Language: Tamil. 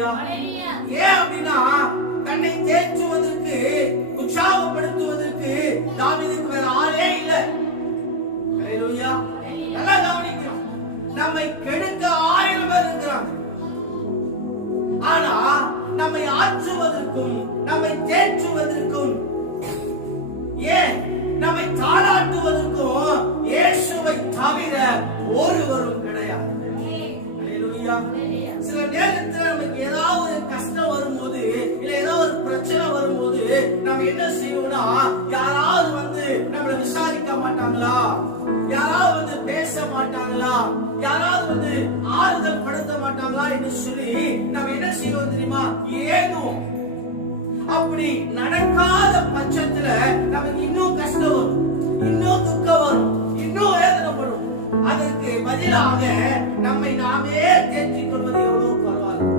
ஏன் அப்படின்னா தன்னை தேற்றுவதற்கு உற்சாகப்படுத்துவதற்கு தாவீதுக்கு வேற ஆளே இல்ல. நல்லா கவனிக்கிறோம் நம்மை கெடுக்க ஆயிரம் பேர் இருக்கிறாங்க. ஆனா நம்மை ஆற்றுவதற்கும் நம்மை தேற்றுவதற்கும் ஏன்? நம்மை தாளாட்டுவதற்கும் இயேசுவை தவிர ஒருவரும் கிடையாது. சில நேரத்துல நம்ம என்ன செய்வோம்னா யாராவது வந்து நம்மள விசாரிக்க மாட்டாங்களா? யாராவது வந்து பேச மாட்டாங்களா? யாராவது வந்து ஆறுதல் படுத்த மாட்டாங்களா என்று சொல்லி நம்ம என்ன செய்வோம் தெரியுமா? ஏங்குவோம். அப்படி நடக்காத பட்சத்துல நமக்கு இன்னும் கஷ்டம் வரும். இன்னும் துக்கம் வரும். இன்னும் வேதனைப்படும் அதற்கு பதிலாக நம்மை நாமே தெரிஞ்சு